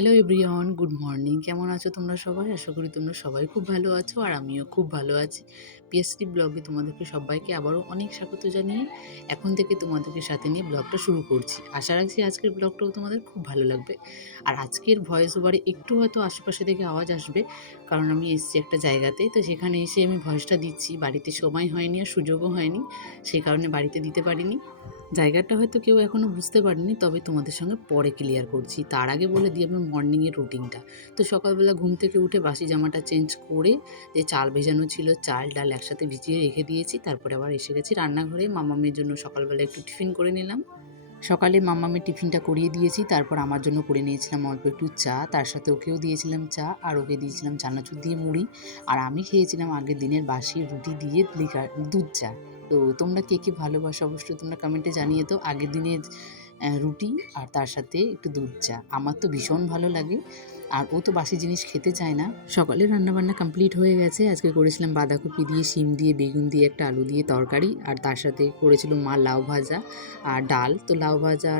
Hello everyone, good morning. কেমন আছো তোমরা সবাই? আশা করি তোমরা সবাই খুব ভালো আছো আর আমিও খুব ভালো আছি। পিএসটি ব্লগে তোমাদেরকে সবাইকে আবারও অনেক স্বাগত জানিয়ে এখন থেকে তোমাদেরকে সাথে নিয়ে ব্লগটা শুরু করছি। আশা রাখছি আজকের ব্লগটাও তোমাদের খুব ভালো লাগবে। আর আজকের ভয়েস ওভারে একটু হয়তো আশেপাশে থেকে আওয়াজ আসবে, কারণ আমি এসেছি একটা জায়গাতে, তো সেখানে এসে আমি ভয়েসটা দিচ্ছি। বাড়িতে সময় হয়নি আর সুযোগও হয়নি, সেই কারণে বাড়িতে দিতে পারিনি। জায়গাটা হয়তো কেউ এখনও বুঝতে পারেনি, তবে তোমাদের সঙ্গে পরে ক্লিয়ার করছি। তার আগে বলে দিই আমার মর্নিংয়ের রুটিনটা। তো সকালবেলা ঘুম থেকে উঠে বাসি জামাটা চেঞ্জ করে, যে চাল ভেজানো ছিল, চাল ডাল একসাথে ভিজিয়ে রেখে দিয়েছি। তারপরে আবার এসে গেছি রান্নাঘরে। মামামের জন্য সকালবেলা একটু টিফিন করে নিলাম। সকালে মামামের টিফিনটা করিয়ে দিয়েছি, তারপর আমার জন্য করে নিয়েছিলাম অল্প একটু চা, তার সাথে ওকেও দিয়েছিলাম চা, আর ওকে দিয়েছিলাম চানাচুর দিয়ে মুড়ি। আর আমি খেয়েছিলাম আগের দিনের বাসি রুটি দিয়ে দুধ চা। তো তোমরা কে কে ভালোবাসো অবশ্যই তোমরা কমেন্টে জানিয়ে তো। আগের দিনের রুটি আর তার সাথে একটু দুধ চা আমার তো ভীষণ ভালো লাগে। আর ও তো বাসি জিনিস খেতে চায় না। সকালে রান্নাবান্না কমপ্লিট হয়ে গেছে। আজকে করেছিলাম বাঁধাকপি দিয়ে, শিম দিয়ে, বেগুন দিয়ে, একটা আলু দিয়ে তরকারি, আর তার সাথে করেছিল মা লাউ ভাজা আর ডাল। তো লাউ ভাজা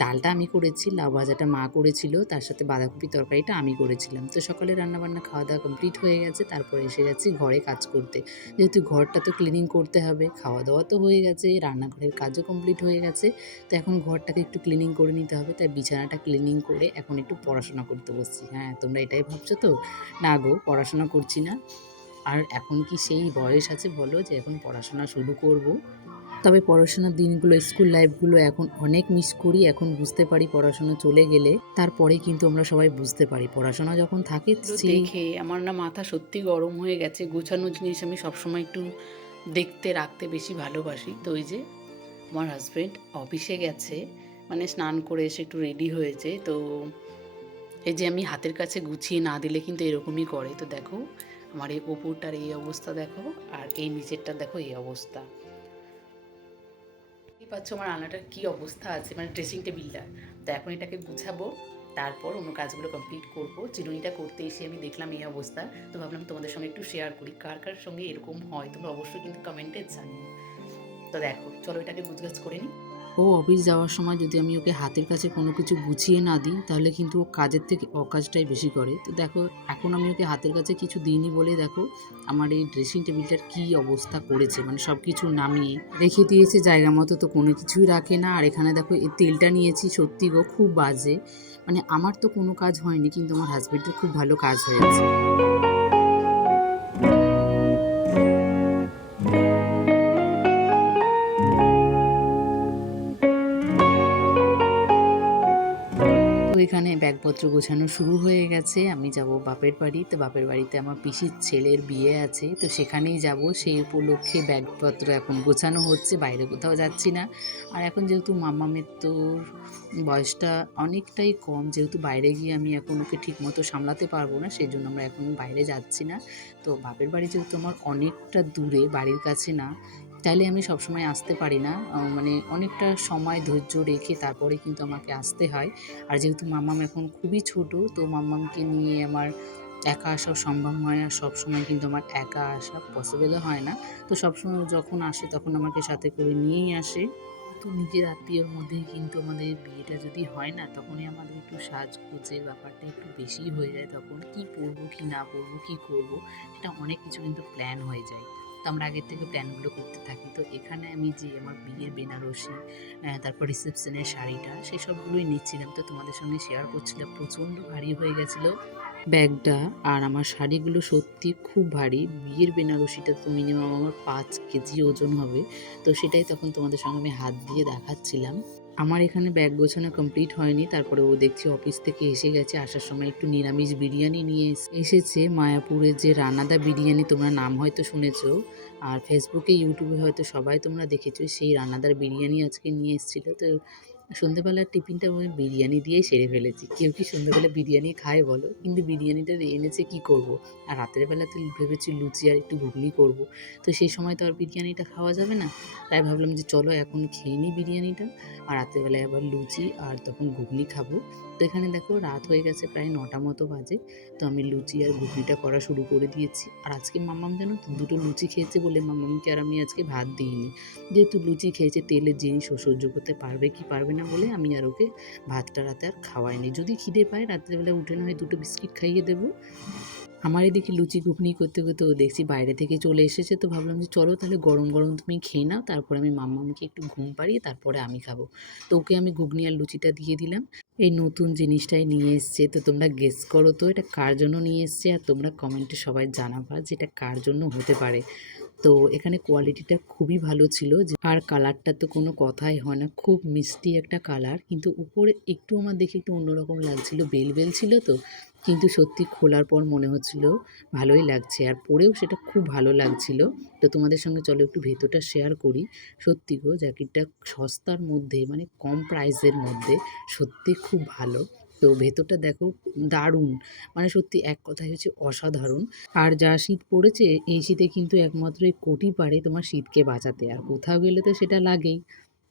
ডালটা আমি করেছি, লাউ ভাজাটা মা করেছিল, তার সাথে বাঁধাকপি তরকারিটা আমি করেছিলাম। তো সকালে রান্নাবান্না খাওয়া দাওয়া কমপ্লিট হয়ে গেছে। তারপরে এসে গেছি ঘরে কাজ করতে, যেহেতু ঘরটা তো ক্লিনিং করতে হবে। খাওয়া দাওয়া তো হয়ে গেছে, রান্নাঘরের কাজও কমপ্লিট হয়ে গেছে। তো এখন ঘরটাকে একটু ক্লিনিং করে নিতে হবে, তাই বিছানাটা ক্লিনিং করে এখন একটু পড়াশোনা করতে বসছি। হ্যাঁ, তোমরা এটাই ভাবছো তো? না গো, পড়াশোনা করছি না। আর এখন কি সেই বয়স আছে বলো যে এখন পড়াশোনা শুরু করব? তবে পড়াশোনার দিনগুলো, স্কুল লাইফগুলো এখন অনেক মিস করি। এখন বুঝতে পারি পড়াশোনা চলে গেলে তারপরে কিন্তু আমরা সবাই বুঝতে পারি পড়াশোনা যখন থাকে সেই দেখে আমার না মাথা সত্যি গরম হয়ে গেছে। গোছানো জিনিস আমি সবসময় একটু দেখতে রাখতে বেশি ভালোবাসি। তো ওই যে আমার হাজব্যান্ড অফিসে গেছে, মানে স্নান করে এসে একটু রেডি হয়েছে। তো এই যে আমি হাতের কাছে গুছিয়ে না দিলে কিন্তু এরকমই করে। তো দেখো আমার এই ওপরটার এই অবস্থা দেখো, আর এই নিচেরটা দেখো এই অবস্থা। দেখতেই পাচ্ছ আমার আলনাটার কী অবস্থা আছে, মানে ড্রেসিং টেবিলটা। তো এখন এটাকে গুছাবো, তারপর অন্য কাজগুলো কমপ্লিট করবো। চিরুনিটা করতে এসে আমি দেখলাম এই অবস্থা, তো ভাবলাম তোমাদের সঙ্গে একটু শেয়ার করি। কার কার সঙ্গে এরকম হয় তোমরা অবশ্যই কিন্তু কমেন্টে জানিও। তো দেখো চলো এটাকে গুছগাছ করে নিই। ও অফিস যাওয়ার সময় যদি আমি ওকে হাতের কাছে কোনো কিছু গুছিয়ে না দিই, তাহলে কিন্তু ও কাজের থেকে অকাজটাই বেশি করে। তো দেখো এখন আমি ওকে হাতের কাছে কিছু দিইনি বলে দেখো আমার এই ড্রেসিং টেবিলটার কী অবস্থা করেছে, মানে সব কিছু নামিয়ে রেখে দিয়েছে জায়গা মতো, তো কোনো কিছুই রাখে না। আর এখানে দেখো এই তেলটা নিয়েছি, সত্যি গো খুব বাজে। মানে আমার তো কোনো কাজ হয়নি, কিন্তু আমার হাজব্যান্ডের খুব ভালো কাজ হয়েছে। তো এখানে ব্যাগপত্র গোছানো শুরু হয়ে গেছে। আমি যাব বাপের বাড়ি। তো বাপের বাড়িতে আমার পিসির ছেলের বিয়ে আছে, তো সেখানেই যাব। সেই উপলক্ষে ব্যাগপত্র এখন গোছানো হচ্ছে, বাইরে কোথাও যাচ্ছি না। আর এখন যেহেতু মাম্মামের তো বয়সটা অনেকটাই কম, যেহেতু বাইরে গিয়ে আমি এখন ওকে ঠিকমতো সামলাতে পারবো না, সেই জন্য আমরা এখন বাইরে যাচ্ছি না। তো বাপের বাড়ি যেহেতু আমার অনেকটা দূরে, বাড়ির কাছে না, চাইলে আমি সবসময় আসতে পারি না। মানে অনেকটা সময় ধৈর্য রেখে তারপরে কিন্তু আমাকে আসতে হয়। আর যেহেতু মাম্মাম এখন খুবই ছোট, তো মাম্মামকে নিয়ে আমার একা আসা সম্ভব হয় না। সবসময় কিন্তু আমার একা আসা পসিবলও হয় না। তো সবসময় যখন আসে তখন আমাকে সাথে করে নিয়েই আসে। তো নিজের আত্মীয়র মধ্যেই কিন্তু আমাদের বিয়েটা যদি হয় না, তখনই আমাদের একটু সাজগোজের ব্যাপারটা একটু বেশিই হয়ে যায়। তখন কি পরবো, কি না পরবো, কি করব, সেটা অনেক কিছু কিন্তু প্ল্যান হয়ে যায়। তো আমরা আগের থেকে প্ল্যানগুলো করতে থাকি। তো এখানে আমি যে আমার বিয়ের বেনারসি, তারপর রিসেপশনের শাড়িটা, সেসবগুলোই নিচ্ছিলাম, তো তোমাদের সঙ্গে শেয়ার করছিলাম। প্রচণ্ড ভারী হয়ে গেছিলো ব্যাগটা, আর আমার শাড়িগুলো সত্যি খুব ভারী। বিয়ের বেনারসিটা তো মিনিমাম আমার 5 কেজি ওজন হবে। তো সেটাই তখন তোমাদের সঙ্গে আমি হাত দিয়ে দেখাচ্ছিলাম। আমার এখানে ব্যাগ গোছানো কমপ্লিট হয়নি, তারপরে ও দেখছি অফিস থেকে এসে গেছে। আসার সময় একটু নিরামিষ বিরিয়ানি নিয়ে এসেছে। মায়াপুরের যে রানাদা বিরিয়ানি, তোমরা নাম হয়তো শুনেছো, আর ফেসবুকে ইউটিউবে হয়তো সবাই তোমরা দেখেছো। সেই রানাদার বিরিয়ানি আজকে নিয়ে এসেছিলো। তো সন্ধ্যেবেলার টিফিনটা আমি বিরিয়ানি দিয়েই সেরে ফেলেছি। কেউ কি সন্ধ্যেবেলা বিরিয়ানি খায় বলো? কিন্তু বিরিয়ানিটা এনেছে কি করব? আর রাতের বেলাতে ভেবেছি লুচি আর একটু ঘুগনি করব। তো সেই সময় তো আর বিরিয়ানিটা খাওয়া যাবে না। তাই ভাবলাম যে চলো এখন খেয়ে নিই বিরিয়ানিটা, আর রাতের বেলায় আবার লুচি আর তখন ঘুগনি খাবো। তো এখানে দেখো রাত হয়ে গেছে, প্রায় 9টা মতো বাজে। তো আমি লুচি আর ঘুগনিটা করা শুরু করে দিয়েছি। আর আজকে মাম্মাম জানো তো 2টো লুচি খেয়েছে বলে মাম্মামকে আর আমি আজকে ভাত দিইনি। যেহেতু লুচি খেয়েছে, তেলের জিনিস ও সহ্য করতে পারবে কি পারবে না বলে আমি আর ওকে ভাতটা রাতে আর খাওয়াইনি। যদি খিদে পায় রাত্রেবেলা উঠে না হয় 2টো বিস্কিট খাইয়ে দেবো। আমার এদিকে লুচি ঘুগনি করতে, করতে ও দেখছি বাইরে থেকে চলে এসেছে, তো ভাবলাম যে চলো তাহলে গরম, গরম তুমি খেয়ে নাও, তারপরে আমি মাম্মামকে একটু ঘুম পাড়িয়ে তারপরে আমি খাবো। তো ওকে আমি ঘুগনি আর লুচিটা দিয়ে দিলাম। এই নতুন জিনিসটাই নিয়ে এসছে, তো তোমরা গেস করো তো এটা কার জন্য নিয়ে এসছে, আর তোমরা কমেন্টে সবাই জানাবা যে এটা কার জন্য হতে পারে। তো এখানে কোয়ালিটিটা খুবই ভালো ছিল আর কালারটা তো কোনো কথাই হয় না, খুব মিষ্টি একটা কালার, কিন্তু উপরে একটু আমার দেখে একটু অন্যরকম লাগছিল, বেল বেল ছিল তো, কিন্তু সত্যি খোলার পর মনে হচ্ছিল ভালোই লাগছে আর পরেও সেটা খুব ভালো লাগছিল। তো তোমাদের সঙ্গে চলো একটু ভেতরটা শেয়ার করি। সত্যি গো জ্যাকেটটা সস্তার মধ্যে মানে কম প্রাইসের মধ্যে সত্যি খুব ভালো। তো ভেতরটা দেখো দারুণ, মানে সত্যি এক কথায় হচ্ছে অসাধারণ। আর যা শীত পড়েছে এই শীতে কিন্তু একমাত্র এই কোটই পারে তোমার শীতকে বাঁচাতে, আর কোথাও গেলে তো সেটা লাগেই।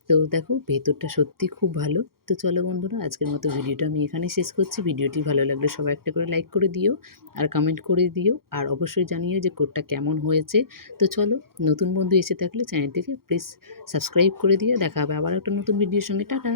তো দেখো ভেতরটা সত্যি খুব ভালো। তো চলো বন্ধুরা, আজকের মতো ভিডিওটা আমি এখানে শেষ করছি। ভিডিওটি ভালো লাগলে সবাই একটা করে লাইক করে দিও আর কমেন্ট করে দিও, আর অবশ্যই জানিও যে কোডটা কেমন হয়েছে। তো চলো, নতুন বন্ধু এসে থাকলে চ্যানেলটিকে প্লিজ সাবস্ক্রাইব করে দিও। দেখা হবে আবার একটা নতুন ভিডিওর সঙ্গে। টাটা।